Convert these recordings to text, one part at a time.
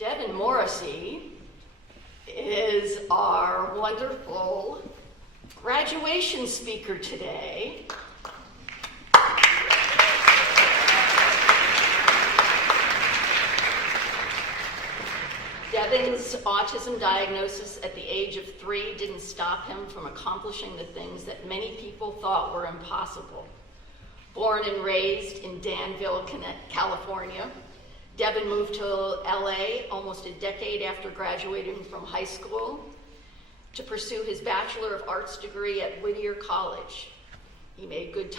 Devin Morrissey is our wonderful graduation speaker today. Devin's autism diagnosis at the age of 3 didn't stop him from accomplishing the things that many people thought were impossible. Born and raised in Danville, California, Devin moved to LA almost a decade after graduating from high school to pursue his Bachelor of Arts degree at Whittier College. He made good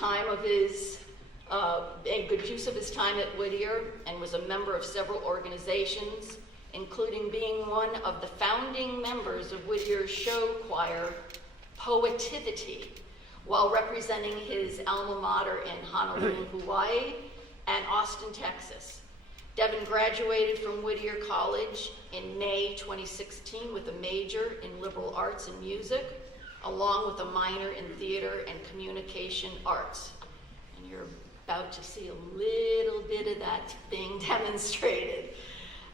use of his time at Whittier and was a member of several organizations, including being one of the founding members of Whittier's show choir, Poetivity, while representing his alma mater in Honolulu, Hawaii, and Austin, Texas. Devin graduated from Whittier College in May 2016 with a major in liberal arts and music, along with a minor in theater and communication arts. And you're about to see a little bit of that being demonstrated.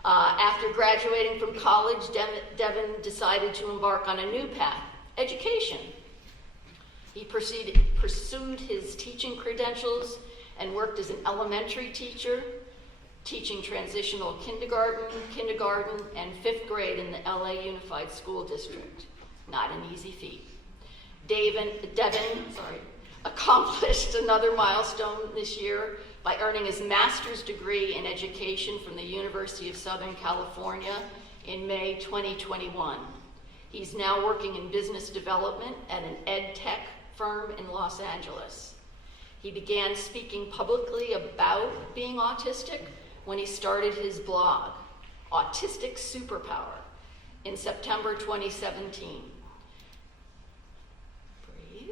After graduating from college, Devin decided to embark on a new path, education. He pursued his teaching credentials and worked as an elementary teacher, teaching transitional kindergarten, and 5th grade in the LA Unified School District. Not an easy feat. Devin accomplished another milestone this year by earning his master's degree in education from the University of Southern California in May 2021. He's now working in business development at an ed tech firm in Los Angeles. He began speaking publicly about being autistic when he started his blog, Autistic Super Power, in September 2017. Breathe.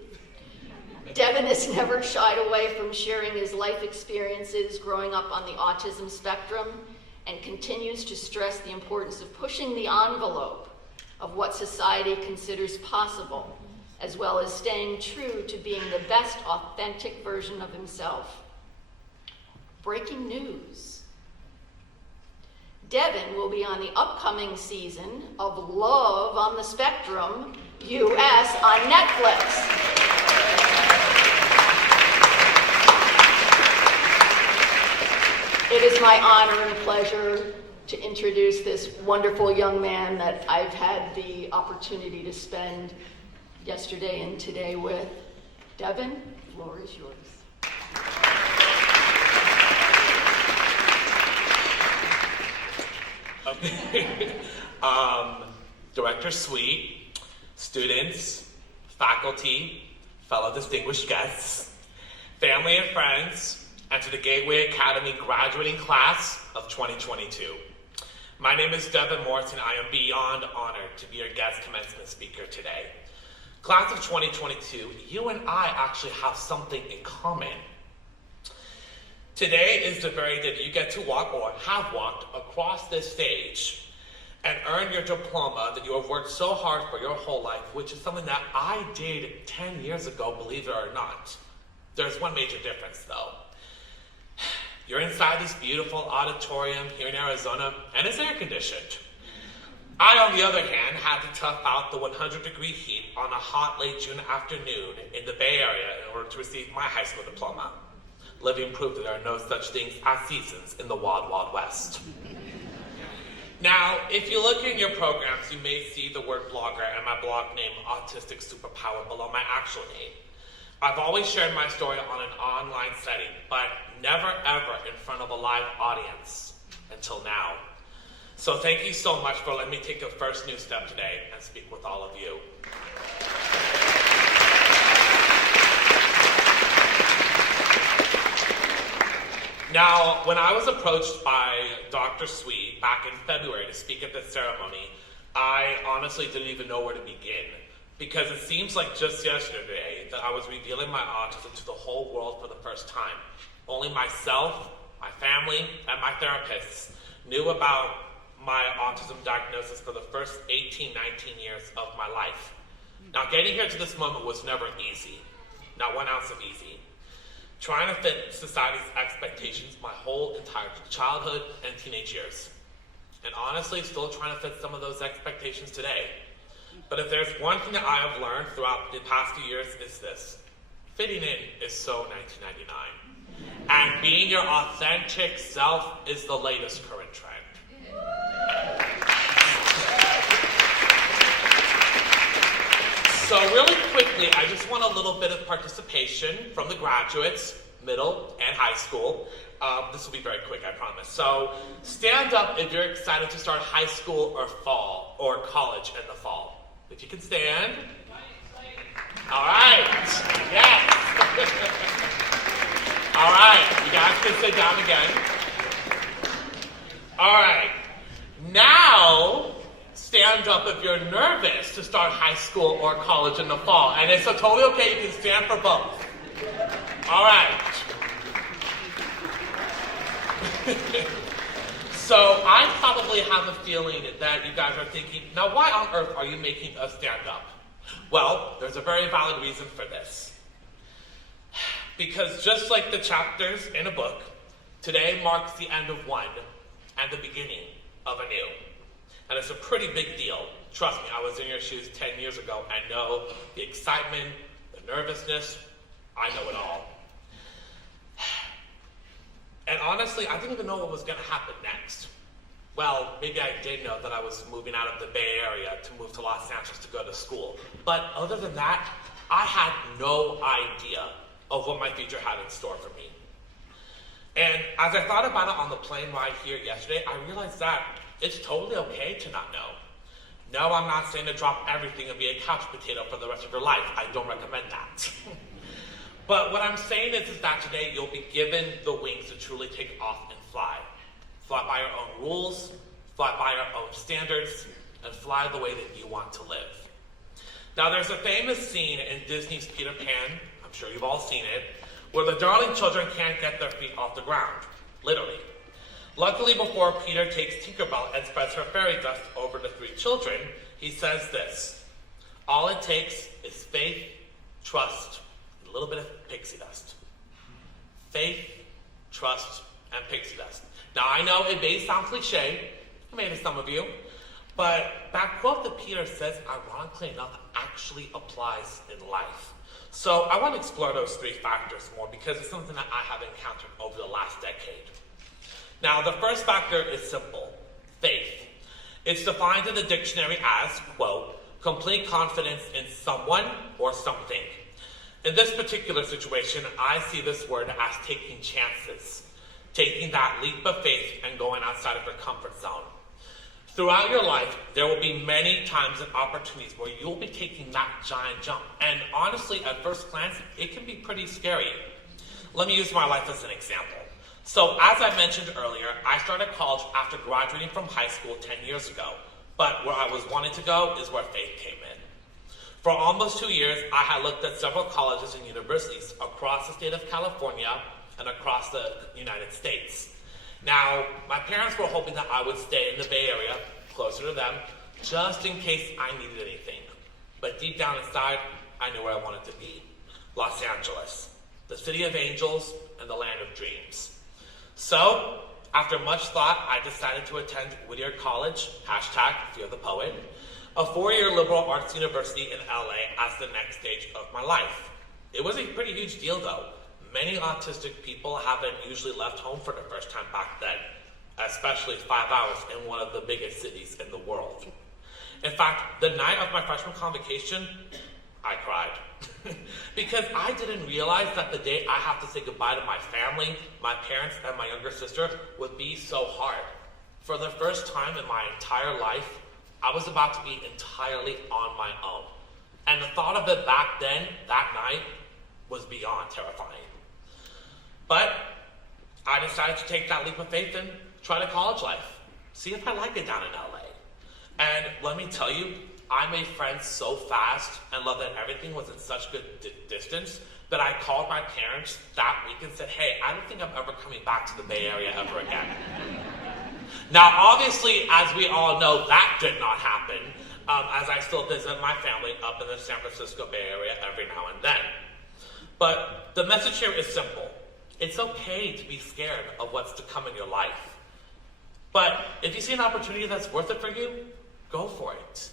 Devin has never shied away from sharing his life experiences growing up on the autism spectrum and continues to stress the importance of pushing the envelope of what society considers possible, as well as staying true to being the best authentic version of himself. Breaking news. Devin will be on the upcoming season of Love on the Spectrum US on Netflix. It is my honor and pleasure to introduce this wonderful young man that I've had the opportunity to spend yesterday and today with. Devin, the floor is yours. Okay. Director Sweet, students, faculty, fellow distinguished guests, family and friends, and to the Gateway Academy graduating class of 2022. My name is Devin Morrissey, and I am beyond honored to be your guest commencement speaker today. Class of 2022, you and I actually have something in common. Today is the very day that you get to walk, or have walked, across this stage and earn your diploma that you have worked so hard for your whole life, which is something that I did 10 years ago, believe it or not. There's one major difference though. You're inside this beautiful auditorium here in Arizona, and it's air conditioned. I, on the other hand, had to tough out the 100-degree heat on a hot late June afternoon in the Bay Area in order to receive my high school diploma. Living proof that there are no such things as seasons in the Wild Wild West. Now, if you look in your programs, you may see the word blogger and my blog name, Autistic Super Power, below my actual name. I've always shared my story on an online setting, but never ever in front of a live audience until now. So thank you so much for letting me take a first new step today and speak with all of you. Now, when I was approached by Dr. Sweet back in February to speak at this ceremony, I honestly didn't even know where to begin, because it seems like just yesterday that I was revealing my autism to the whole world for the first time. Only myself, my family, and my therapists knew about my autism diagnosis for the first 18, 19 years of my life. Now, getting here to this moment was never easy, not 1 ounce of easy. Trying to fit society's expectations my whole entire childhood and teenage years. and honestly still trying to fit some of those expectations today. But if there's one thing that I have learned throughout the past few years, it's this. Fitting in is so 1999. And being your authentic self is the latest current trend. So really quickly, I just want a little bit of participation from the graduates, middle and high school. This will be very quick, I promise. So stand up if you're excited to start high school or fall or college in the fall. If you can stand. All right. Yes. All right. You guys can sit down again. All right. Now, stand up if you're nervous to start high school or college in the fall. And it's totally okay. You can stand for both. All right. So I probably have a feeling that you guys are thinking, now why on earth are you making us stand up? Well, there's a very valid reason for this. Because just like the chapters in a book, today marks the end of one and the beginning of a new. And it's a pretty big deal. Trust me, I was in your shoes 10 years ago. I know the excitement, the nervousness, I know it all. And honestly, I didn't even know what was going to happen next. Well, maybe I did know that I was moving out of the Bay Area to move to Los Angeles to go to school. But other than that, I had no idea of what my future had in store for me. And as I thought about it on the plane ride here yesterday, I realized that it's totally okay to not know. No, I'm not saying to drop everything and be a couch potato for the rest of your life. I don't recommend that. But what I'm saying is that today you'll be given the wings to truly take off and fly. Fly by your own rules, fly by your own standards, and fly the way that you want to live. Now there's a famous scene in Disney's Peter Pan, I'm sure you've all seen it, where the darling children can't get their feet off the ground, literally. Luckily, before Peter takes Tinkerbell and spreads her fairy dust over the three children, he says this: all it takes is faith, trust, and a little bit of pixie dust. Faith, trust, and pixie dust. Now, I know it may sound cliche, maybe some of you, but that quote that Peter says, ironically enough, actually applies in life. So I want to explore those three factors more because it's something that I have encountered over the last decade. Now, the first factor is simple: faith. It's defined in the dictionary as, quote, complete confidence in someone or something. In this particular situation, I see this word as taking chances, taking that leap of faith and going outside of your comfort zone. Throughout your life, there will be many times and opportunities where you'll be taking that giant jump. And honestly, at first glance, it can be pretty scary. Let me use my life as an example. So as I mentioned earlier, I started college after graduating from high school 10 years ago. But where I was wanting to go is where faith came in. For almost 2 years, I had looked at several colleges and universities across the state of California and across the United States. Now, my parents were hoping that I would stay in the Bay Area, closer to them, just in case I needed anything. But deep down inside, I knew where I wanted to be: Los Angeles, the city of angels and the land of dreams. So, after much thought, I decided to attend Whittier College, #Fear the Poet, a 4-year liberal arts university in LA as the next stage of my life. It was a pretty huge deal though. Many autistic people haven't usually left home for the first time back then, especially 5 hours in one of the biggest cities in the world. In fact, the night of my freshman convocation, I cried. Because I didn't realize that the day I have to say goodbye to my family, my parents, and my younger sister would be so hard. For the first time in my entire life, I was about to be entirely on my own. And the thought of it back then, that night, was beyond terrifying. But I decided to take that leap of faith and try the college life. See if I like it down in LA. And let me tell you, I made friends so fast and loved that everything was in such good distance that I called my parents that week and said, hey, I don't think I'm ever coming back to the Bay Area ever again. Now, obviously, as we all know, that did not happen, as I still visit my family up in the San Francisco Bay Area every now and then. But the message here is simple. It's okay to be scared of what's to come in your life. But if you see an opportunity that's worth it for you, go for it.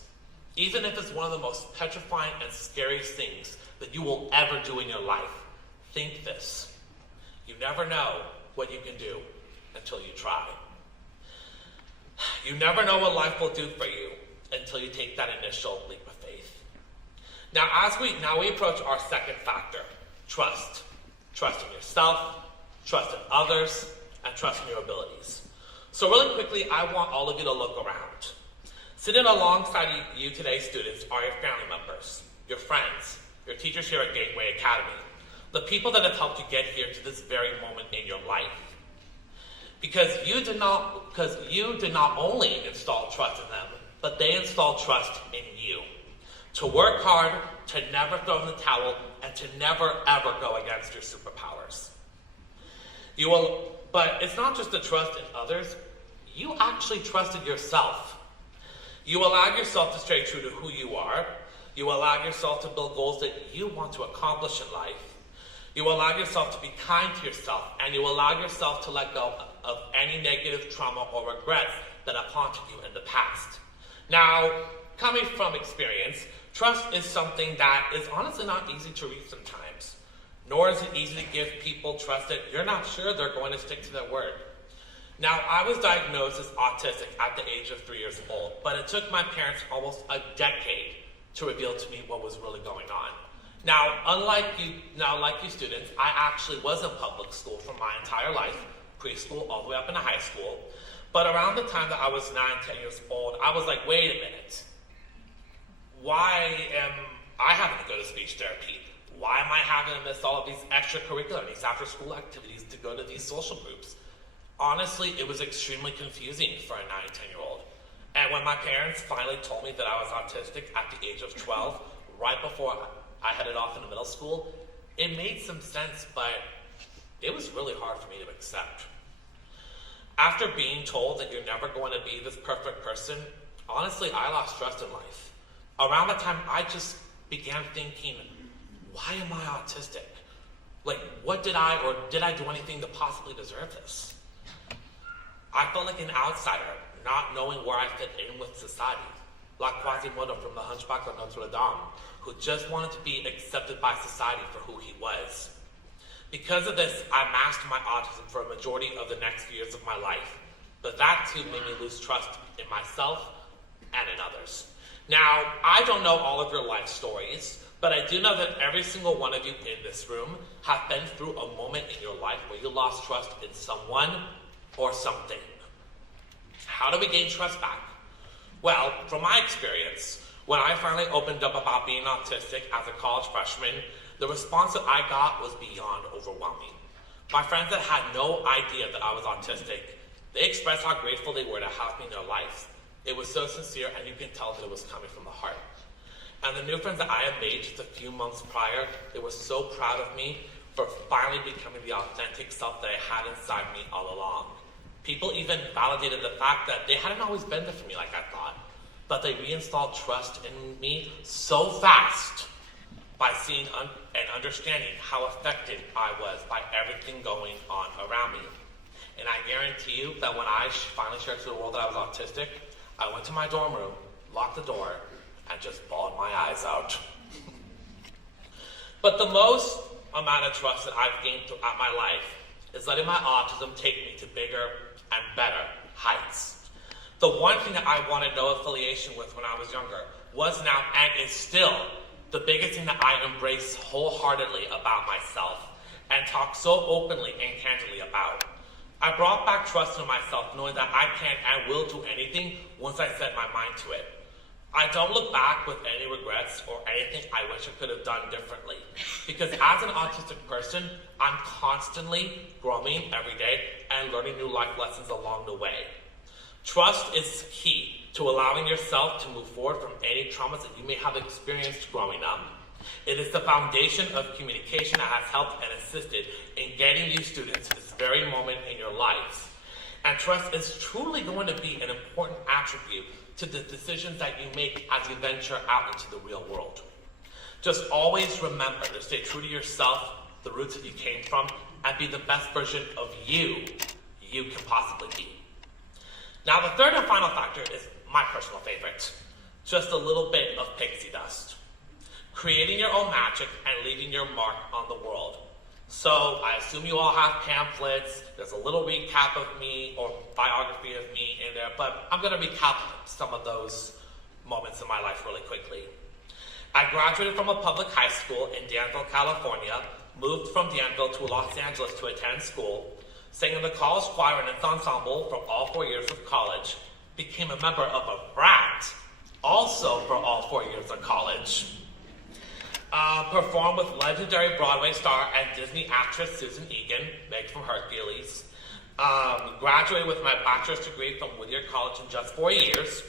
Even if it's one of the most petrifying and scariest things that you will ever do in your life, think this. You never know what you can do until you try. You never know what life will do for you until you take that initial leap of faith. Now we approach our second factor, trust. Trust in yourself, trust in others, and trust in your abilities. So really quickly, I want all of you to look around. Sitting alongside you today, students, are your family members, your friends, your teachers here at Gateway Academy, the people that have helped you get here to this very moment in your life. Because you did not only install trust in them, but they installed trust in you. To work hard, to never throw in the towel, and to never ever go against your superpowers. But it's not just the trust in others, you actually trusted yourself. You allowed yourself to stay true to who you are. You allowed yourself to build goals that you want to accomplish in life. You allowed yourself to be kind to yourself, and you allowed yourself to let go of any negative trauma or regrets that have haunted you in the past. Now, coming from experience, trust is something that is honestly not easy to reach sometimes. Nor is it easy to give people trust that you're not sure they're going to stick to their word. Now, I was diagnosed as autistic at the age of 3 years old, but it took my parents almost a decade to reveal to me what was really going on. Now, like you students, I actually was in public school for my entire life, preschool all the way up into high school. But around the time that I was 9, 10 years old, I was like, wait a minute. Why am I having to go to speech therapy? Why am I having to miss all of these extracurricular, these after-school activities to go to these social groups? Honestly, it was extremely confusing for a 9, 10-year-old. And when my parents finally told me that I was autistic at the age of 12, right before I headed off into middle school, it made some sense, but it was really hard for me to accept. After being told that you're never going to be this perfect person, honestly, I lost trust in life. Around that time, I just began thinking, why am I autistic? Like, what did I do anything to possibly deserve this? I felt like an outsider, not knowing where I fit in with society. Like Quasimodo from The Hunchback of Notre Dame, who just wanted to be accepted by society for who he was. Because of this, I masked my autism for a majority of the next few years of my life. But that too made me lose trust in myself and in others. Now, I don't know all of your life stories, but I do know that every single one of you in this room have been through a moment in your life where you lost trust in someone or something. How do we gain trust back? Well, from my experience, when I finally opened up about being autistic as a college freshman, the response that I got was beyond overwhelming. My friends that had no idea that I was autistic, they expressed how grateful they were to have me in their lives. It was so sincere, and you can tell that it was coming from the heart. And the new friends that I had made just a few months prior, they were so proud of me for finally becoming the authentic self that I had inside me all along. People even validated the fact that they hadn't always been there for me like I thought, but they reinstalled trust in me so fast by seeing and understanding how affected I was by everything going on around me. And I guarantee you that when I finally shared to the world that I was autistic, I went to my dorm room, locked the door, and just bawled my eyes out. But the most amount of trust that I've gained throughout my life is letting my autism take me to bigger and better heights. The one thing that I wanted no affiliation with when I was younger was now and is still the biggest thing that I embrace wholeheartedly about myself and talk so openly and candidly about. I brought back trust in myself, knowing that I can and will do anything once I set my mind to it. I don't look back with any regrets or anything I wish I could have done differently. Because as an autistic person, I'm constantly growing every day and learning new life lessons along the way. Trust is key to allowing yourself to move forward from any traumas that you may have experienced growing up. It is the foundation of communication that has helped and assisted in getting you students to this very moment in your lives. And trust is truly going to be an important attribute to the decisions that you make as you venture out into the real world. Just always remember to stay true to yourself, the roots that you came from, and be the best version of you can possibly be. Now, the third and final factor is my personal favorite. Just a little bit of pixie dust. Creating your own magic and leaving your mark on the world. So, I assume you all have pamphlets. There's a little recap of me or biography of me in there, but I'm going to recap some of those moments in my life really quickly. I graduated from a public high school in Danville, California, moved from Danville to Los Angeles to attend school, sang in the college choir and its ensemble for all 4 years of college, became a member of a frat, also for all 4 years of college. Performed with legendary Broadway star and Disney actress Susan Egan, Meg from Hercules. Graduated with my bachelor's degree from Whittier College in just 4 years.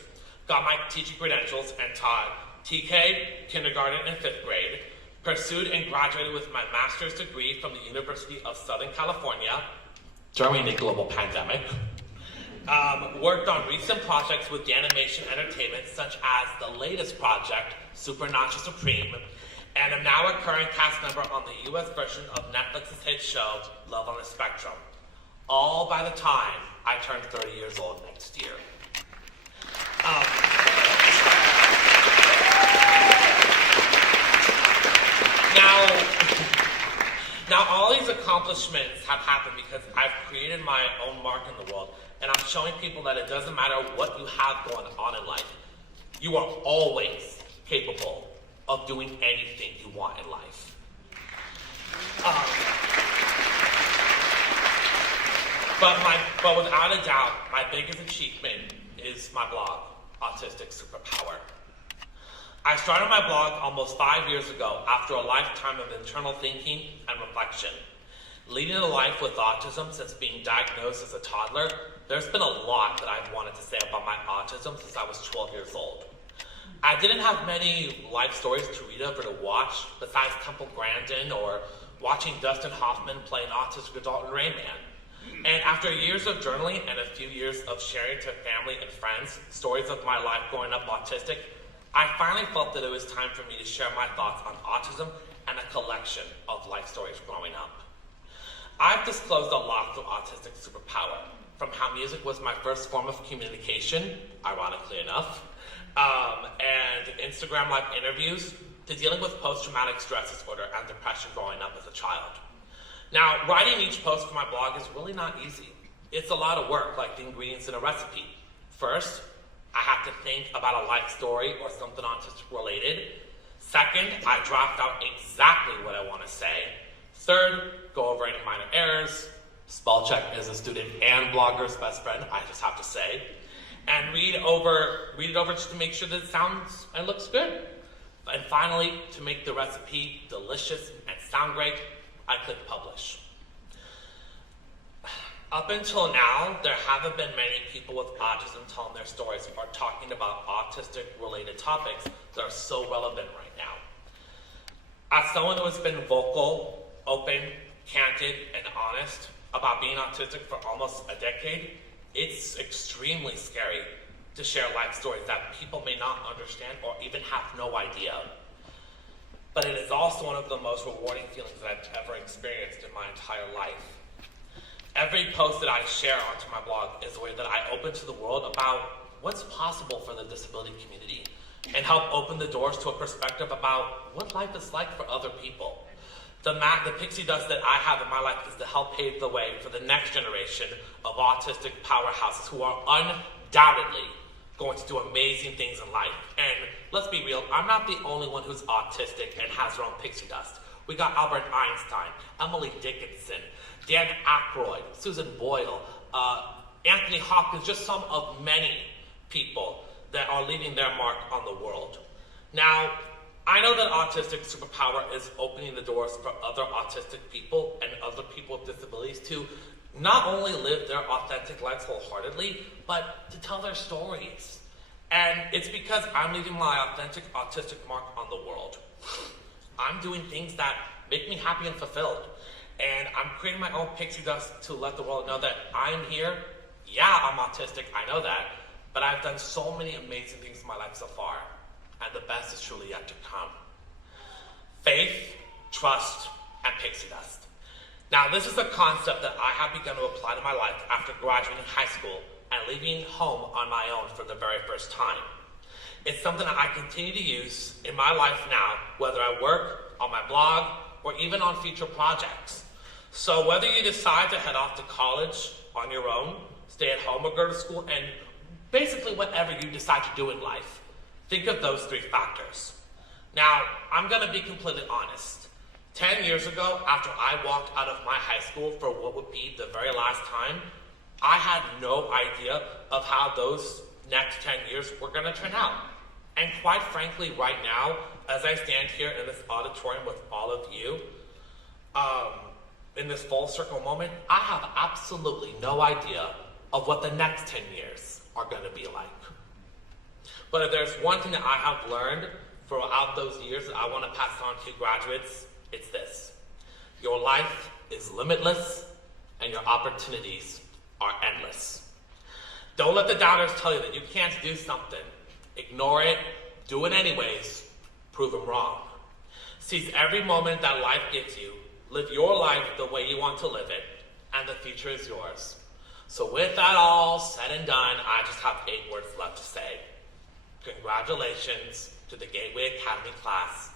Got my teaching credentials and taught TK, kindergarten, and 5th grade. Pursued and graduated with my master's degree from the University of Southern California during the global pandemic. Worked on recent projects with the animation entertainment, such as the latest project, Super Supreme, and am now a current cast member on the US version of Netflix's hit show, Love on the Spectrum. All by the time I turn 30 years old next year. Now all these accomplishments have happened because I've created my own mark in the world, and I'm showing people that it doesn't matter what you have going on in life. You are always capable of doing anything you want in life. But without a doubt, my biggest achievement is my blog, Autistic Super Power. I started my blog almost 5 years ago after a lifetime of internal thinking and reflection. Leading a life with autism since being diagnosed as a toddler, there's been a lot that I've wanted to say about my autism since I was 12 years old. I didn't have many life stories to read up or to watch besides Temple Grandin or watching Dustin Hoffman play an autistic adult in Rain Man. And after years of journaling and a few years of sharing to family and friends stories of my life growing up autistic, I finally felt that it was time for me to share my thoughts on autism and a collection of life stories growing up. I've disclosed a lot through Autistic Superpower, from how music was my first form of communication, ironically enough, and Instagram live interviews, to dealing with post-traumatic stress disorder and depression growing up as a child. Now, writing each post for my blog is really not easy. It's a lot of work, like the ingredients in a recipe. First, I have to think about a life story or something autistic related. Second, I draft out exactly what I want to say. Third, go over any minor errors. Spell check is a student and blogger's best friend, I just have to say. And read it over just to make sure that it sounds and looks good. And finally, to make the recipe delicious and sound great, I click publish. Up until now, there haven't been many people with autism telling their stories or talking about autistic-related topics that are so relevant right now. As someone who has been vocal, open, candid, and honest about being autistic for almost a decade, it's extremely scary to share life stories that people may not understand or even have no idea. But it is also one of the most rewarding feelings that I've ever experienced in my entire life. Every post that I share onto my blog is a way that I open to the world about what's possible for the disability community and help open the doors to a perspective about what life is like for other people. The pixie dust that I have in my life is to help pave the way for the next generation of autistic powerhouses who are undoubtedly going to do amazing things in life. And let's be real, I'm not the only one who's autistic and has their own pixie dust. We got Albert Einstein, Emily Dickinson, Dan Aykroyd, Susan Boyle, Anthony Hopkins, just some of many people that are leaving their mark on the world. Now, I know that Autistic Superpower is opening the doors for other autistic people and other people with disabilities to not only live their authentic lives wholeheartedly, but to tell their stories. And it's because I'm leaving my authentic autistic mark on the world. I'm doing things that make me happy and fulfilled. And I'm creating my own pixie dust to let the world know that I'm here. Yeah, I'm autistic, I know that. But I've done so many amazing things in my life so far. And the best is truly yet to come. Faith, trust, and pixie dust. Now, this is a concept that I have begun to apply to my life after graduating high school and leaving home on my own for the very first time. It's something that I continue to use in my life now, whether I work, on my blog, or even on future projects. So whether you decide to head off to college on your own, stay at home or go to school, and basically whatever you decide to do in life, think of those three factors. Now, I'm going to be completely honest. 10 years ago, after I walked out of my high school for what would be the very last time, I had no idea of how those next 10 years were going to turn out. And quite frankly, right now, as I stand here in this auditorium with all of you, in this full circle moment, I have absolutely no idea of what the next 10 years are going to be like. But if there's one thing that I have learned throughout those years that I want to pass on to graduates, it's this. Your life is limitless and your opportunities are endless. Don't let the doubters tell you that you can't do something. Ignore it, do it anyways, prove them wrong. Seize every moment that life gives you, live your life the way you want to live it, and the future is yours. So with that all said and done, I just have 8 words left to say. Congratulations to the Gateway Academy class